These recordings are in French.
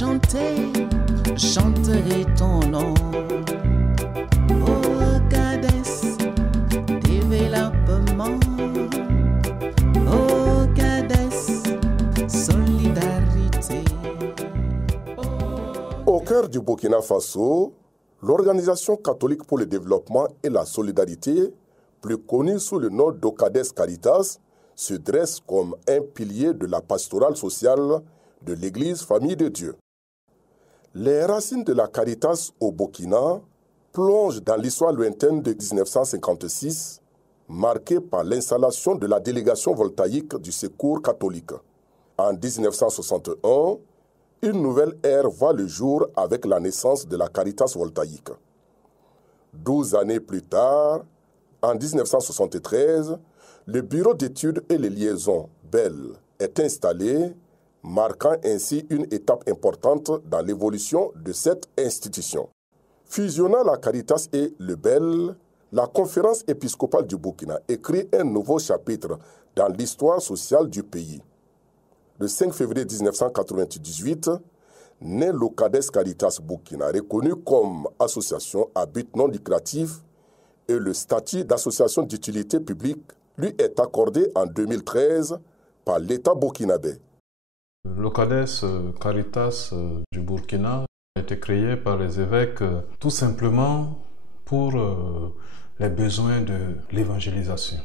chanter, chanterai ton nom. Oh Cadès, développement. Oh Cadès, solidarité. Au cœur du Burkina Faso, l'Organisation catholique pour le développement et la solidarité, plus connue sous le nom d'Ocades Caritas, se dresse comme un pilier de la pastorale sociale de l'Église Famille de Dieu. Les racines de la Caritas au Burkina plongent dans l'histoire lointaine de 1956, marquée par l'installation de la délégation voltaïque du Secours catholique. En 1961, une nouvelle ère voit le jour avec la naissance de la Caritas voltaïque. 12 années plus tard, en 1973, le Bureau d'études et les liaisons, BEL, est installé, marquant ainsi une étape importante dans l'évolution de cette institution. Fusionnant la Caritas et le BEL, la Conférence épiscopale du Burkina écrit un nouveau chapitre dans l'histoire sociale du pays. Le 5 février 1998, naît l'Ocades Caritas Burkina, reconnu comme association à but non lucratif, et le statut d'association d'utilité publique lui est accordé en 2013 par l'État burkinabé. L'Ocades Caritas du Burkina a été créé par les évêques tout simplement pour les besoins de l'évangélisation.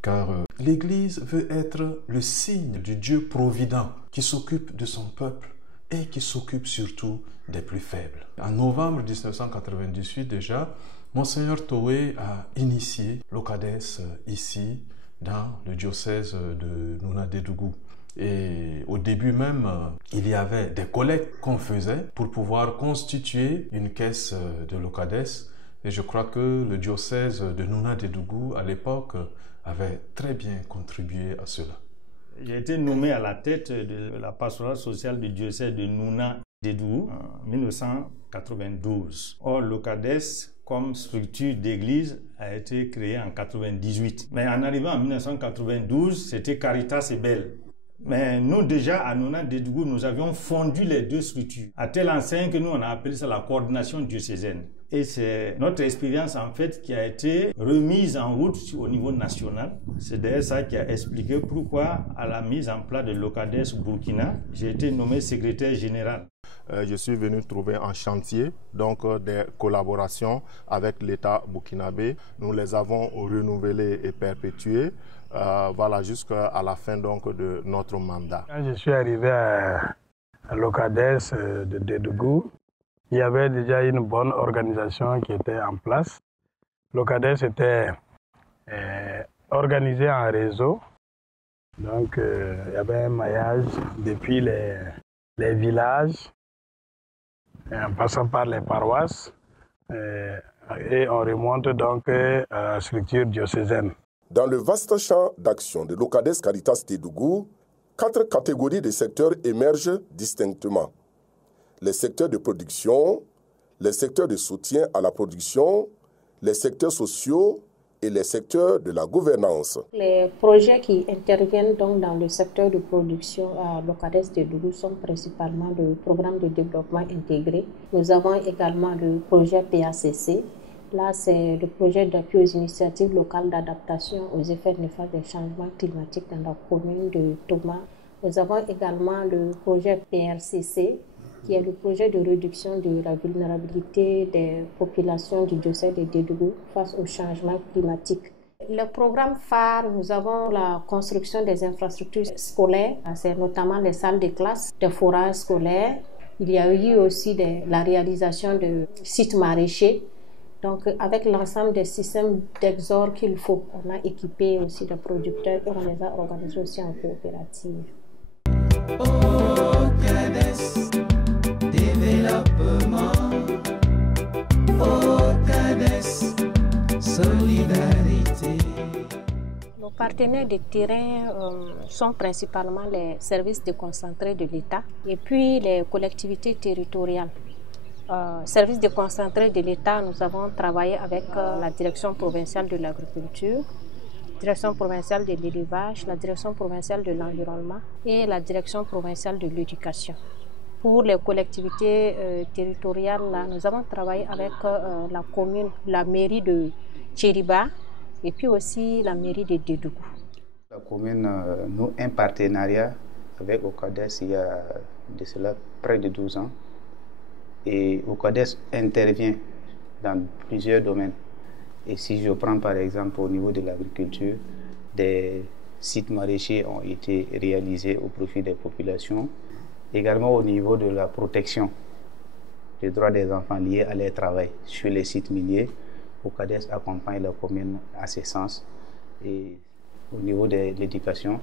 Car l'Église veut être le signe du Dieu provident qui s'occupe de son peuple et qui s'occupe surtout des plus faibles. En novembre 1998 déjà, Monseigneur Toé a initié l'Ocades ici dans le diocèse de Nouna-Dédougou. Et au début même, il y avait des collectes qu'on faisait pour pouvoir constituer une caisse de l'Ocades. Et je crois que le diocèse de Nouna-Dédougou à l'époque avait très bien contribué à cela. J'ai été nommé à la tête de la pastorale sociale du diocèse de Nouna-Dédougou en 1992. Or, l'Ocades, comme structure d'église, a été créée en 1998. Mais en arrivant en 1992, c'était Caritas et BEL. Mais nous, déjà, à Nouna-Dédougou, nous avions fondu les deux structures. À telle enseigne que nous, on a appelé ça la coordination diocésaine. Et c'est notre expérience, en fait, qui a été remise en route au niveau national. C'est d'ailleurs ça qui a expliqué pourquoi, à la mise en place de l'Ocades Burkina, j'ai été nommé secrétaire général. Je suis venu trouver en chantier donc des collaborations avec l'État burkinabé. Nous les avons renouvelées et perpétuées. Voilà, jusqu'à la fin donc, de notre mandat. Quand je suis arrivé à l'Ocades de Dédougou, il y avait déjà une bonne organisation qui était en place. L'Ocades était organisé en réseau. Donc, il y avait un maillage depuis les villages, en passant par les paroisses, et on remonte donc à la structure diocésaine. Dans le vaste champ d'action de l'Ocades Caritas Dédougou, 4 catégories de secteurs émergent distinctement. Les secteurs de production, les secteurs de soutien à la production, les secteurs sociaux et les secteurs de la gouvernance. Les projets qui interviennent donc dans le secteur de production à l'Ocades Dédougou sont principalement le programme de développement intégré. Nous avons également le projet PACC. Là, c'est le projet d'appui aux initiatives locales d'adaptation aux effets néfastes des changements climatiques dans la commune de Toma. Nous avons également le projet PRCC, qui est le projet de réduction de la vulnérabilité des populations du diocèse de Dédougou face au changement climatique. Le programme phare, nous avons la construction des infrastructures scolaires, c'est notamment les salles de classe, des forages scolaires. Il y a eu aussi la réalisation de sites maraîchers. Donc, avec l'ensemble des systèmes d'exor qu'il faut, on a équipé aussi des producteurs et on les a organisés aussi en coopérative. Développement, Ocades, solidarité. Nos partenaires de terrain sont principalement les services déconcentrés de l'État et puis les collectivités territoriales. Services déconcentrés de l'État, nous avons travaillé avec la direction provinciale de l'agriculture, direction provinciale de l'élevage, la direction provinciale de l'environnement et la direction provinciale de l'éducation. Pour les collectivités territoriales, là, nous avons travaillé avec la commune, la mairie de Tchériba et puis aussi la mairie de Dédougou. La commune noue un partenariat avec OCADES il y a de cela près de 12 ans. Et OCADES intervient dans plusieurs domaines. Et si je prends par exemple au niveau de l'agriculture, des sites maraîchers ont été réalisés au profit des populations. Également au niveau de la protection des droits des enfants liés à leur travail sur les sites miniers, OCADES accompagne la commune à ce sens. Et au niveau de l'éducation,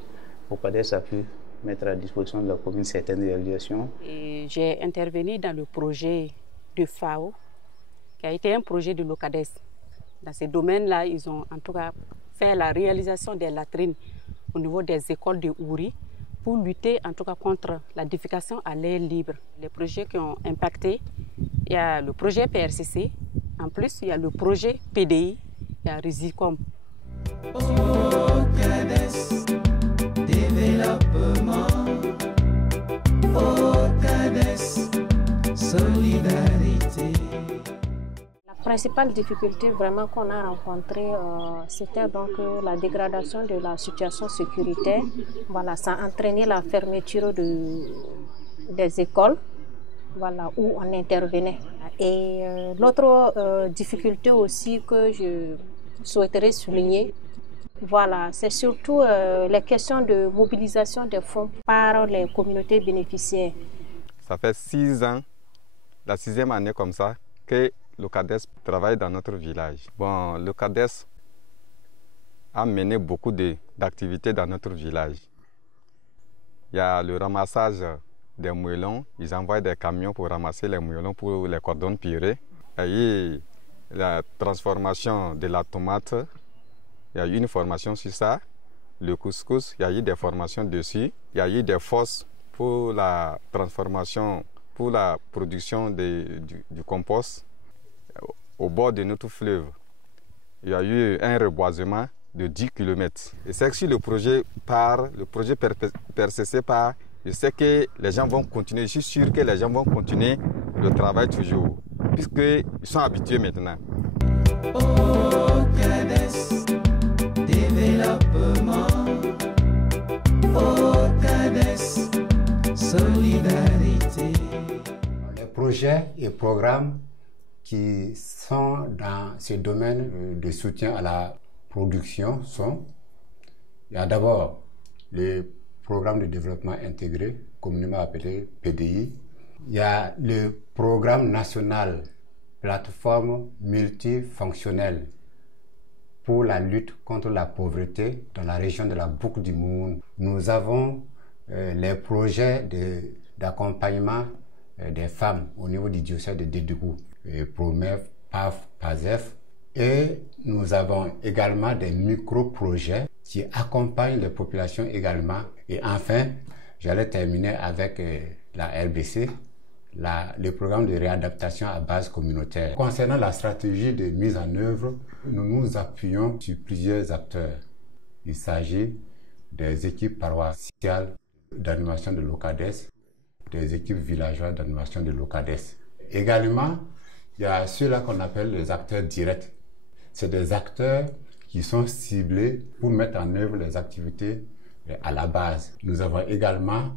OCADES a pu mettre à disposition de la commune certaines réalisations. J'ai intervenu dans le projet de FAO, qui a été un projet de l'OCADES. Dans ces domaines-là, ils ont en tout cas fait la réalisation des latrines au niveau des écoles de Ouri pour lutter en tout cas contre la défécation à l'air libre. Les projets qui ont impacté, il y a le projet PRCC, en plus il y a le projet PDI, il y a Risicom. OCADES, développement. OCADES, solidarité. La principale difficulté vraiment qu'on a rencontrée, c'était donc la dégradation de la situation sécuritaire. Voilà, ça a entraîné la fermeture des écoles, voilà, où on intervenait. Et l'autre difficulté aussi que je souhaiterais souligner, voilà, c'est surtout les questions de mobilisation des fonds par les communautés bénéficiaires. Ça fait 6 ans, la 6e année comme ça, que l'OCADES travaille dans notre village. Bon, l'OCADES a mené beaucoup d'activités dans notre village. Il y a le ramassage des moellons. Ils envoient des camions pour ramasser les moellons pour les cordons purés. Il y a eu la transformation de la tomate. Il y a eu une formation sur ça. Le couscous, il y a eu des formations dessus. Il y a eu des fosses pour la transformation, pour la production du compost. Au bord de notre fleuve, il y a eu un reboisement de 10 km. Et c'est que si le projet PRCC part, je sais que les gens vont continuer. Je suis sûr que les gens vont continuer le travail toujours, puisqu'ils sont habitués maintenant. OCADES, développement. OCADES, solidarité. Les projets et programmes qui sont dans ce domaine de soutien à la production sont, il y a d'abord le programme de développement intégré, communément appelé PDI. Il y a le programme national plateforme multifonctionnelle pour la lutte contre la pauvreté dans la région de la Boucle du Moun. Nous avons les projets d'accompagnement des femmes au niveau du diocèse de Dédougou, PROMEF, PAF, PASEF. Et nous avons également des micro-projets qui accompagnent les populations également. Et enfin, j'allais terminer avec la RBC, le programme de réadaptation à base communautaire. Concernant la stratégie de mise en œuvre, nous nous appuyons sur plusieurs acteurs. Il s'agit des équipes paroissiales d'animation de l'OCADES, des équipes villageoises d'animation de l'OCADES. Également, il y a ceux-là qu'on appelle les acteurs directs. C'est des acteurs qui sont ciblés pour mettre en œuvre les activités à la base. Nous avons également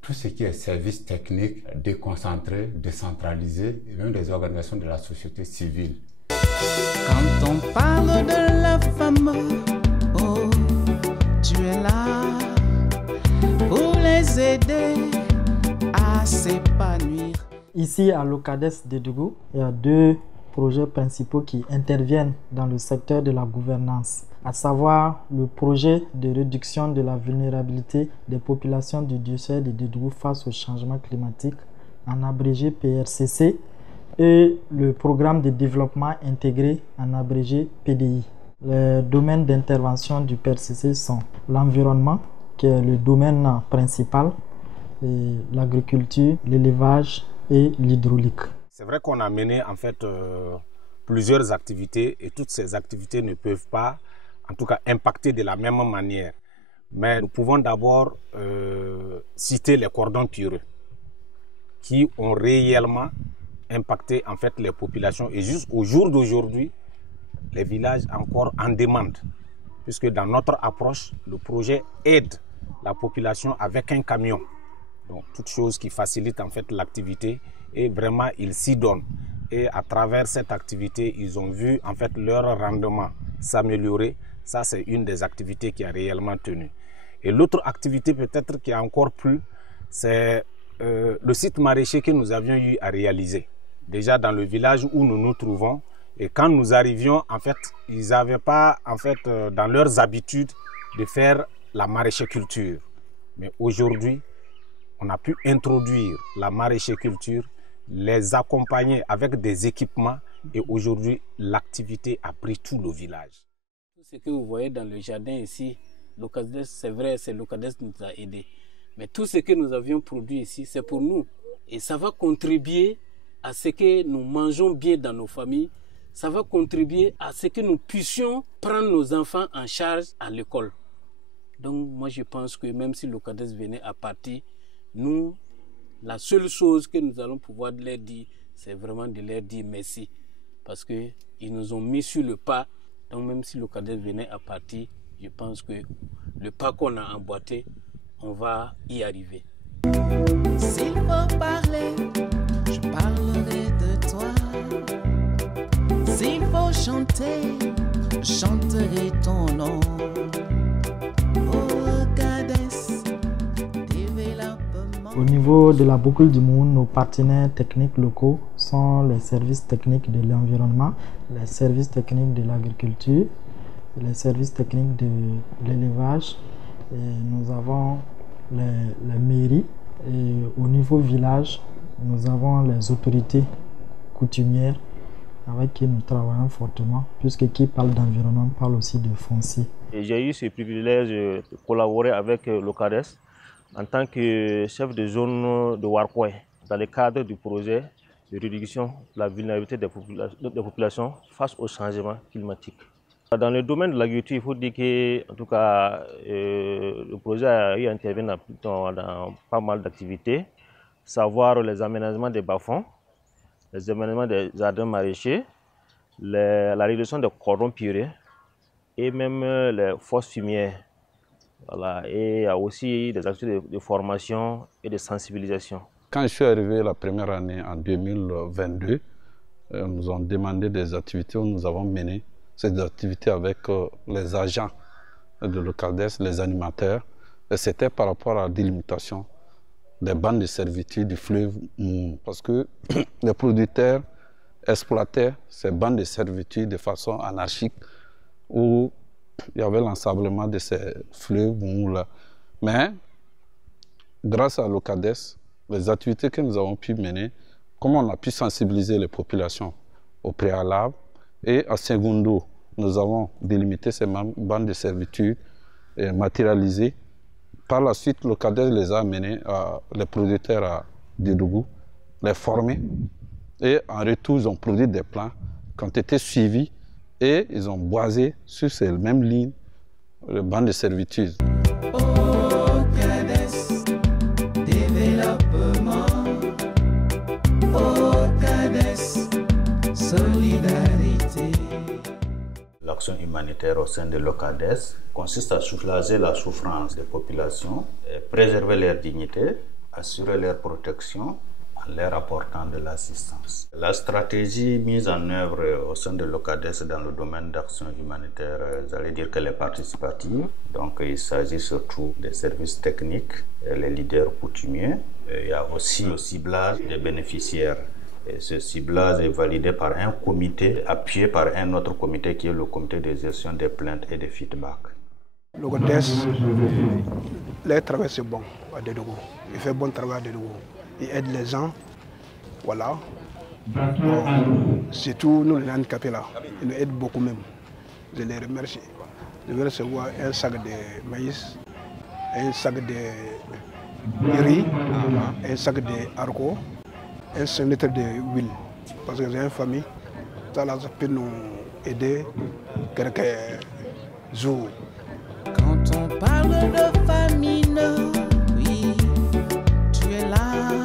tout ce qui est services techniques déconcentrés, décentralisés, et même des organisations de la société civile. Quand on parle de la femme, oh, tu es là pour les aider à s'épanouir. Ici à l'OCADES Dédougou, il y a 2 projets principaux qui interviennent dans le secteur de la gouvernance, à savoir le projet de réduction de la vulnérabilité des populations du diocèse de Dédougou face au changement climatique, en abrégé PRCC, et le programme de développement intégré, en abrégé PDI. Les domaines d'intervention du PRCC sont l'environnement, qui est le domaine principal, l'agriculture, l'élevage et l'hydraulique. C'est vrai qu'on a mené en fait plusieurs activités et toutes ces activités ne peuvent pas, en tout cas, impacter de la même manière. Mais nous pouvons d'abord citer les cordons pierreux. qui ont réellement impacté en fait les populations. Et jusqu'au jour d'aujourd'hui, les villages encore en demandent. Puisque dans notre approche, le projet aide la population avec un camion. Donc, toute chose qui facilite en fait l'activité et vraiment ils s'y donnent. Et à travers cette activité, ils ont vu en fait leur rendement s'améliorer. Ça, c'est une des activités qui a réellement tenu. Et l'autre activité peut-être qui a encore plu, c'est le site maraîcher que nous avions eu à réaliser. Déjà dans le village où nous nous trouvons. Et quand nous arrivions, en fait, ils n'avaient pas en fait, dans leurs habitudes de faire la maraîchiculture. Mais aujourd'hui, on a pu introduire la maraîchiculture, les accompagner avec des équipements et aujourd'hui, l'activité a pris tout le village. Tout ce que vous voyez dans le jardin ici, Locades, c'est vrai, c'est Locades qui nous a aidés. Mais tout ce que nous avions produit ici, c'est pour nous. Et ça va contribuer à ce que nous mangeons bien dans nos familles. Ça va contribuer à ce que nous puissions prendre nos enfants en charge à l'école. Donc moi je pense que même si Locades venait à partir, nous, la seule chose que nous allons pouvoir leur dire, c'est vraiment de leur dire merci. Parce qu'ils nous ont mis sur le pas. Donc même si Locades venait à partir, je pense que le pas qu'on a emboîté, on va y arriver. S'il faut parler, je parlerai de toi. S'il faut chanter, je chanterai ton nom. Au niveau de la boucle du Moun, nos partenaires techniques locaux sont les services techniques de l'environnement, les services techniques de l'agriculture, les services techniques de l'élevage. Nous avons les mairies et au niveau village, nous avons les autorités coutumières avec qui nous travaillons fortement, puisque qui parle d'environnement parle aussi de foncier. J'ai eu ce privilège de collaborer avec Locades en tant que chef de zone de Warkoué dans le cadre du projet de réduction de la vulnérabilité des populations face au changement climatique. Dans le domaine de l'agriculture, il faut dire que en tout cas, le projet a eu à intervenir dans pas mal d'activités, savoir les aménagements des bas-fonds, les aménagements des jardins maraîchers, la réduction des cordons purés et même les fosses fumières. Voilà. Et il y a aussi des activités de formation et de sensibilisation. Quand je suis arrivé la première année en 2022, nous ont demandé des activités où nous avons mené ces activités avec les agents de Locades, les animateurs. Et c'était par rapport à la délimitation des bandes de servitude du fleuve Moun. Parce que les producteurs exploitaient ces bandes de servitude de façon anarchique où il y avait l'ensablement de ces fleuves Moun-là. Mais grâce à Locades, les activités que nous avons pu mener, comment on a pu sensibiliser les populations au préalable, et à secondo, nous avons délimité ces bandes de servitude et matérialisées. Par la suite, Locades les a amenés, les producteurs à Dédougou, les former. Et en retour, ils ont produit des plans qui ont été suivis et ils ont boisé sur ces mêmes lignes les bandes de servitude. L'action humanitaire au sein de Locades consiste à soulager la souffrance des populations, préserver leur dignité, assurer leur protection en leur apportant de l'assistance. La stratégie mise en œuvre au sein de Locades dans le domaine d'action humanitaire, j'allais dire qu'elle est participative. Donc il s'agit surtout des services techniques, les leaders coutumiers. Il y a aussi le ciblage des bénéficiaires. Et ce ciblage est validé par un comité, appuyé par un autre comité qui est le comité de gestion des plaintes et des feedbacks. Locades, le travail c'est bon à Dédougou. Il fait bon travail à Dédougou. Il aide les gens. Voilà. Surtout nous les handicapés là. Il nous aide beaucoup même. Je les remercie. Je vais recevoir un sac de maïs, un sac de riz, un sac de haricots. Un 5 litres d'huile, parce que j'ai une famille, ça peut nous aider quelques jours. Quand on parle de famine, oui, tu es là.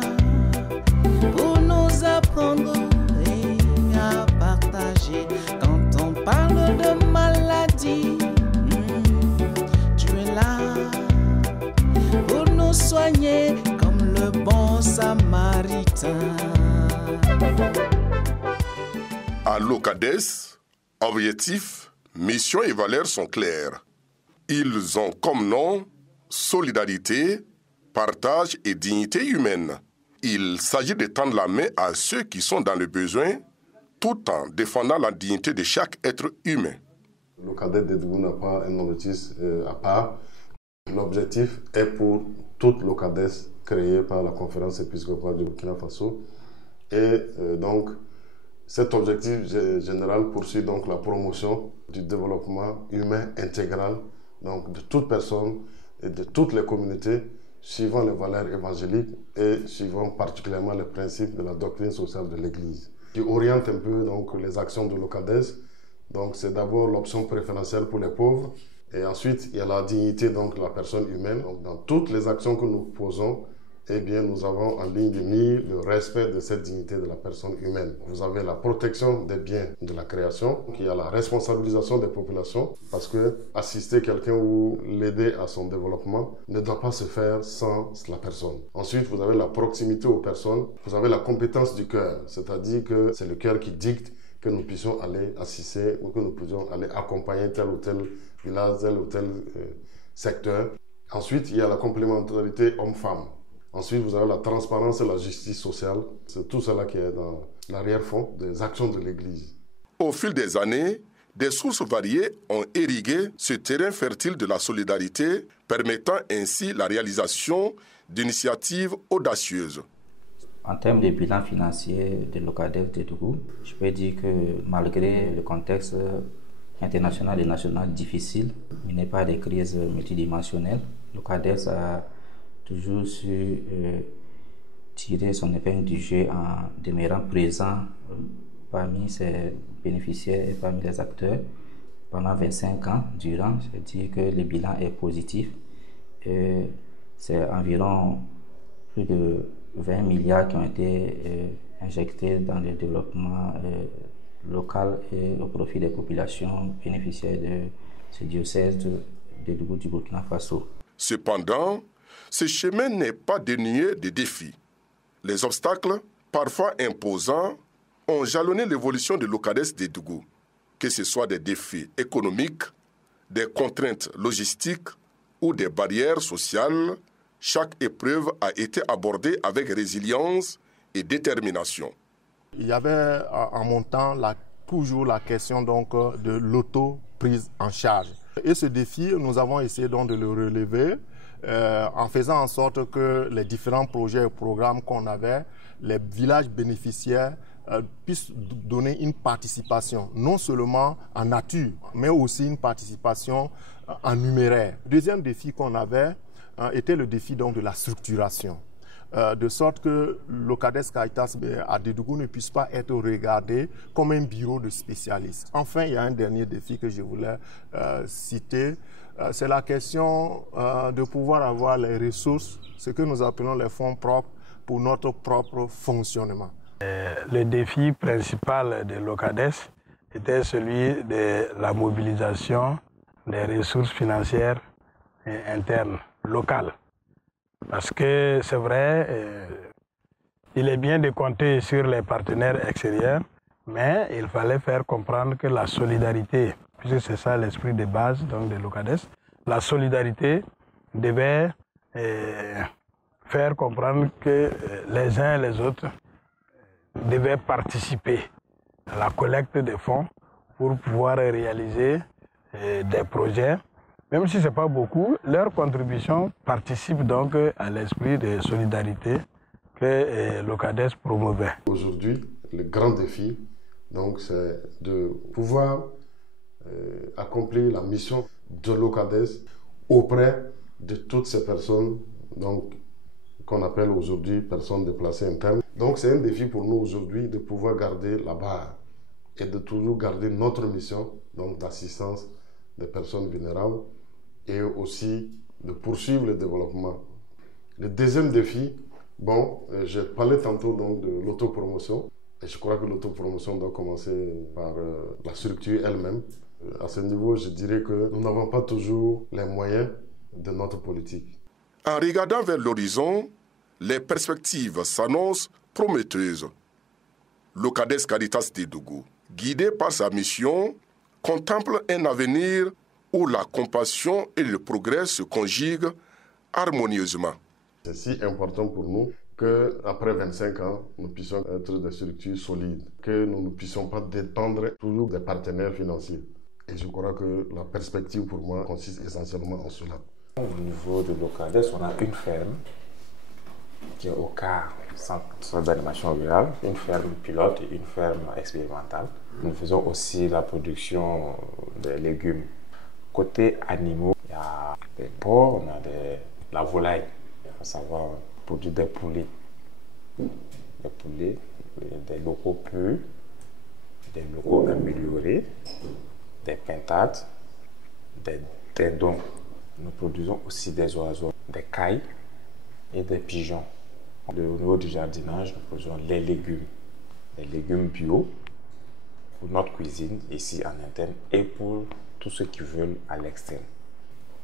À l'OCADES, objectifs, mission et valeurs sont clairs. Ils ont comme nom solidarité, partage et dignité humaine. Il s'agit de tendre la main à ceux qui sont dans le besoin, tout en défendant la dignité de chaque être humain. L'OCADES de Dougou n'a pas un objectif à part. L'objectif est pour toute l'OCADES créée par la conférence épiscopale du Burkina Faso. Et donc, cet objectif général poursuit donc la promotion du développement humain intégral donc de toute personne et de toutes les communautés suivant les valeurs évangéliques et suivant particulièrement les principes de la doctrine sociale de l'Église. Qui oriente un peu donc les actions de l'OCADES. Donc c'est d'abord l'option préférentielle pour les pauvres et ensuite il y a la dignité donc de la personne humaine. Donc, dans toutes les actions que nous posons, eh bien, nous avons en ligne de mire le respect de cette dignité de la personne humaine. Vous avez la protection des biens de la création, il y a la responsabilisation des populations, parce que assister quelqu'un ou l'aider à son développement ne doit pas se faire sans la personne. Ensuite, vous avez la proximité aux personnes, vous avez la compétence du cœur, c'est-à-dire que c'est le cœur qui dicte que nous puissions aller assister ou que nous puissions aller accompagner tel ou tel village, tel ou tel secteur. Ensuite, il y a la complémentarité homme-femme. Ensuite, vous avez la transparence et la justice sociale. C'est tout cela qui est dans l'arrière-fond des actions de l'Église. Au fil des années, des sources variées ont irrigué ce terrain fertile de la solidarité, permettant ainsi la réalisation d'initiatives audacieuses. En termes de bilan financier de l'OCADES de Dougou, je peux dire que malgré le contexte international et national difficile, mené par des crises multidimensionnelles, l'OCADES a toujours su tirer son épingle du jeu en demeurant présent parmi ses bénéficiaires et parmi les acteurs pendant 25 ans durant. Je dis que le bilan est positif. C'est environ plus de 20 milliards qui ont été injectés dans le développement local et au profit des populations bénéficiaires de ce diocèse de Dougou du Burkina Faso. Cependant, ce chemin n'est pas dénué de défis. Les obstacles, parfois imposants, ont jalonné l'évolution de l'OCADES de Dougou, que ce soit des défis économiques, des contraintes logistiques ou des barrières sociales. Chaque épreuve a été abordée avec résilience et détermination. Il y avait en mon temps toujours la question donc, de l'auto-prise en charge. Et ce défi, nous avons essayé donc de le relever en faisant en sorte que les différents projets et programmes qu'on avait, les villages bénéficiaires puissent donner une participation, non seulement en nature, mais aussi une participation en numéraire. Le deuxième défi qu'on avait était le défi donc, de la structuration. De sorte que l'OCADES Caritas à Dougou ne puisse pas être regardé comme un bureau de spécialistes. Enfin, il y a un dernier défi que je voulais citer, c'est la question de pouvoir avoir les ressources, ce que nous appelons les fonds propres pour notre propre fonctionnement. Le défi principal de l'OCADES était celui de la mobilisation des ressources financières internes, locales. Parce que c'est vrai, il est bien de compter sur les partenaires extérieurs, mais il fallait faire comprendre que la solidarité, puisque c'est ça l'esprit de base donc, de l'OCADES, la solidarité devait faire comprendre que les uns et les autres devaient participer à la collecte des fonds pour pouvoir réaliser des projets. Même si ce n'est pas beaucoup, leur contribution participe donc à l'esprit de solidarité que l'OCADES promouvait. Aujourd'hui, le grand défi, c'est de pouvoir accomplir la mission de l'OCADES auprès de toutes ces personnes qu'on appelle aujourd'hui personnes déplacées internes. Donc c'est un défi pour nous aujourd'hui de pouvoir garder la barre et de toujours garder notre mission d'assistance des personnes vulnérables et aussi de poursuivre le développement. Le deuxième défi, j'ai parlé tantôt de l'autopromotion et je crois que l'autopromotion doit commencer par la structure elle-même. À ce niveau, je dirais que nous n'avons pas toujours les moyens de notre politique. En regardant vers l'horizon, les perspectives s'annoncent prometteuses. L'OCADES Caritas de Dougou guidé par sa mission, contemple un avenir où la compassion et le progrès se conjuguent harmonieusement. C'est si important pour nous qu'après 25 ans, nous puissions être des structures solides, que nous ne puissions pas dépendre toujours des partenaires financiers. Et je crois que la perspective pour moi consiste essentiellement en cela. Au niveau de l'OCADES, on a une ferme qui est au CAR, Centre d'animation rurale, une ferme pilote et une ferme expérimentale. Nous faisons aussi la production des légumes. Côté animaux, il y a des porcs, on a la volaille, à savoir produire des poulets, des locaux purs, des locaux améliorés, des pintades, des dindons. Nous produisons aussi des oiseaux, des cailles et des pigeons. Au niveau du jardinage, nous produisons les légumes bio pour notre cuisine ici en interne et pour tous ceux qui veulent à l'externe.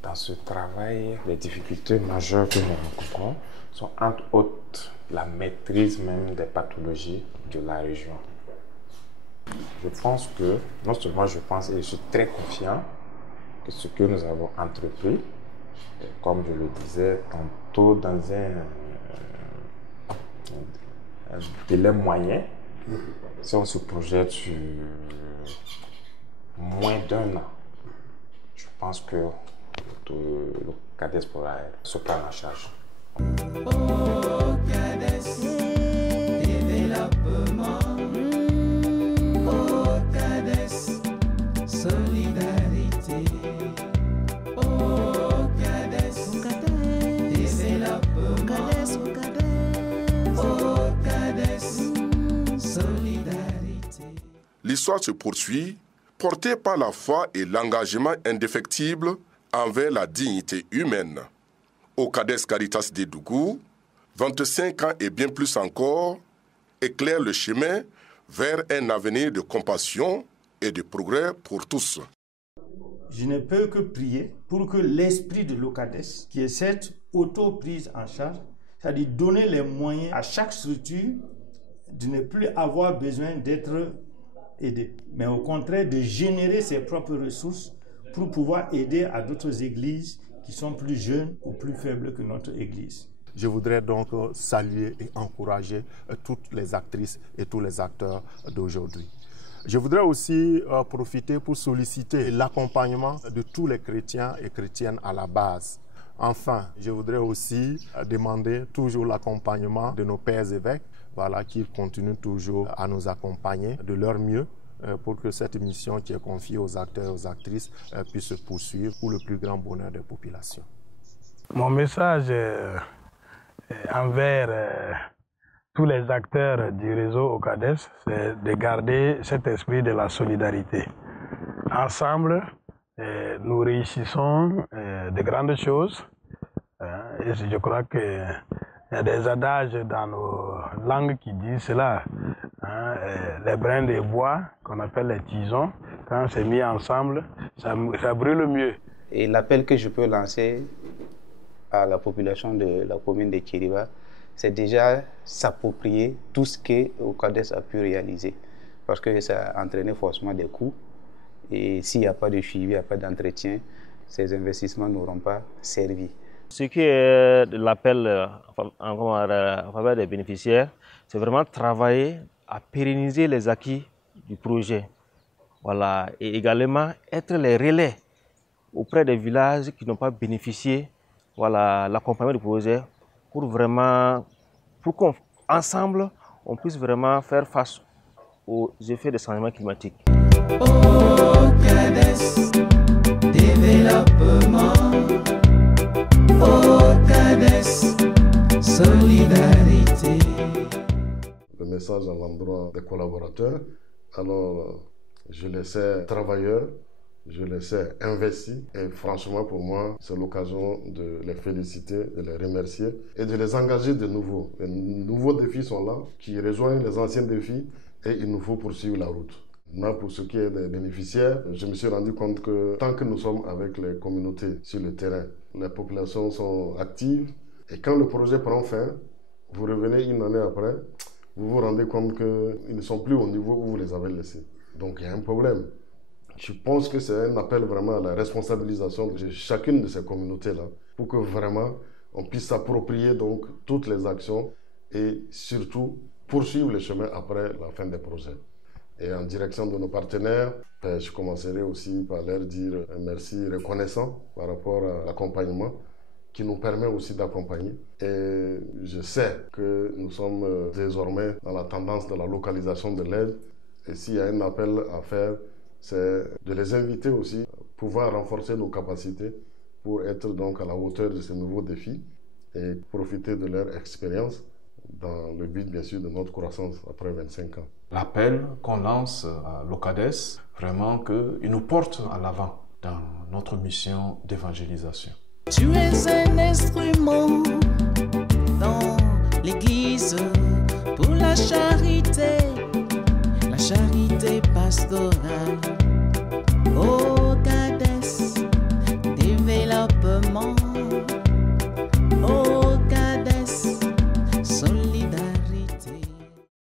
Dans ce travail, les difficultés majeures que nous rencontrons sont entre autres la maîtrise même des pathologies de la région. Je pense que, non seulement je pense et je suis très confiant que ce que nous avons entrepris, comme je le disais tantôt, dans un délai moyen, si on se projette sur moins d'1 an, je pense que le CADES pourra se prendre en charge. L'histoire se poursuit, portée par la foi et l'engagement indéfectible envers la dignité humaine. Au CADES Caritas de Dougou, 25 ans et bien plus encore, éclaire le chemin vers un avenir de compassion et de progrès pour tous. Je ne peux que prier pour que l'esprit de l'OCADES, qui est cette auto-prise en charge, c'est-à-dire donner les moyens à chaque structure de ne plus avoir besoin d'être aidé, mais au contraire de générer ses propres ressources pour pouvoir aider à d'autres églises qui sont plus jeunes ou plus faibles que notre église. Je voudrais donc saluer et encourager toutes les actrices et tous les acteurs d'aujourd'hui. Je voudrais aussi profiter pour solliciter l'accompagnement de tous les chrétiens et chrétiennes à la base. Enfin, je voudrais aussi demander toujours l'accompagnement de nos pères évêques, qui continuent toujours à nous accompagner de leur mieux pour que cette mission qui est confiée aux acteurs et aux actrices puisse se poursuivre pour le plus grand bonheur des populations. Mon message envers tous les acteurs du réseau OCADES, c'est de garder cet esprit de la solidarité. Ensemble, nous réussissons de grandes choses. Et je crois qu'il y a des adages dans nos langues qui disent cela. Les brins de bois, qu'on appelle les tisons, quand c'est mis ensemble, ça brûle mieux. Et l'appel que je peux lancer à la population de la commune de Kiriba, c'est déjà s'approprier tout ce que OCADES a pu réaliser. Parce que ça a entraîné forcément des coûts. Et s'il n'y a pas de suivi, il n'y a pas d'entretien, ces investissements n'auront pas servi. Ce qui est l'appel en faveur des bénéficiaires, c'est vraiment travailler à pérenniser les acquis du projet. Voilà. Et également être les relais auprès des villages qui n'ont pas bénéficié l'accompagnement du projet pour qu'ensemble, on puisse vraiment faire face aux effets des changements climatiques. OCADES, développement. OCADES, solidarité. Le message à l'endroit des collaborateurs, alors je les sais travailleurs, je les sais investis et franchement pour moi c'est l'occasion de les féliciter, de les remercier et de les engager de nouveau. Les nouveaux défis sont là qui rejoignent les anciens défis et il nous faut poursuivre la route. Maintenant, pour ce qui est des bénéficiaires, je me suis rendu compte que tant que nous sommes avec les communautés sur le terrain, les populations sont actives et quand le projet prend fin, vous revenez une année après, vous vous rendez compte qu'ils ne sont plus au niveau où vous les avez laissés. Donc il y a un problème. Je pense que c'est un appel vraiment à la responsabilisation de chacune de ces communautés-là pour que vraiment on puisse s'approprier donc toutes les actions et surtout poursuivre le chemin après la fin des projets. Et en direction de nos partenaires, je commencerai aussi par leur dire un merci reconnaissant par rapport à l'accompagnement qui nous permet aussi d'accompagner. Et je sais que nous sommes désormais dans la tendance de la localisation de l'aide. Et s'il y a un appel à faire, c'est de les inviter aussi à pouvoir renforcer nos capacités pour être donc à la hauteur de ces nouveaux défis et profiter de leur expérience dans le but, bien sûr, de notre croissance après 25 ans. L'appel qu'on lance à l'OCADES, vraiment qu'il nous porte à l'avant dans notre mission d'évangélisation. Tu es un instrument dans l'Église pour la charité pastorale.